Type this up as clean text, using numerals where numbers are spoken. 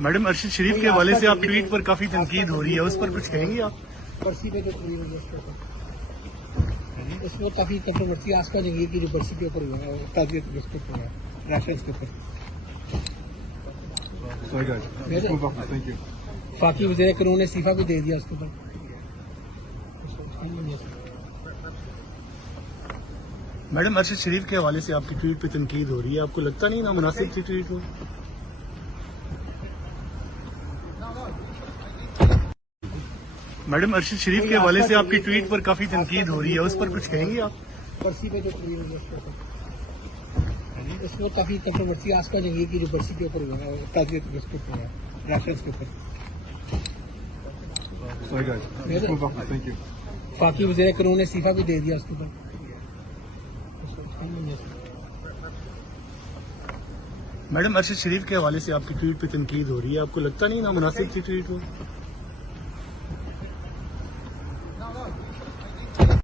Madam Arshad शरीफ के हवाले से आप ट्वीट पर काफी तनकीद हो रही है, उस पर कुछ कहेंगे आप? बरसी पे जो ट्वीट हुई है उसमें काफी कंट्रोवर्सी आसपा नहीं है कि जो बरसी के ऊपर हुआ है ताजियत के ऊपर हुआ है राशन के ऊपर। फाकी वज़ीर कानून ने इस्तीफा भी दे दिया उसके ऊपर। मैडम अरशद शरीफ के हवाले से आपकी ट्वीट पे तनकीद हो रही है, आपको लगता नहीं ना मुनासिब थी ट्वीट हो? मैडम अरशद शरीफ के हवाले से आपकी ट्वीट पर काफी तनकीद हो रही है, उस पर कुछ कहेंगे आप? बरसी पे जो ट्वीट हुई है उसमें काफी कंट्रोवर्सी आसपा नहीं है कि जो बरसी के ऊपर हुआ है ताजियत के ऊपर हुआ है राशन के ऊपर। फाकी वज़ीर कानून ने इस्तीफा भी दे दिया उसके ऊपर। मैडम अरशद शरीफ के हवाले से आपकी ट्वीट पे तनकीद हो रही है, आपको लगता नहीं ना मुनासिब थी ट्वीट हो?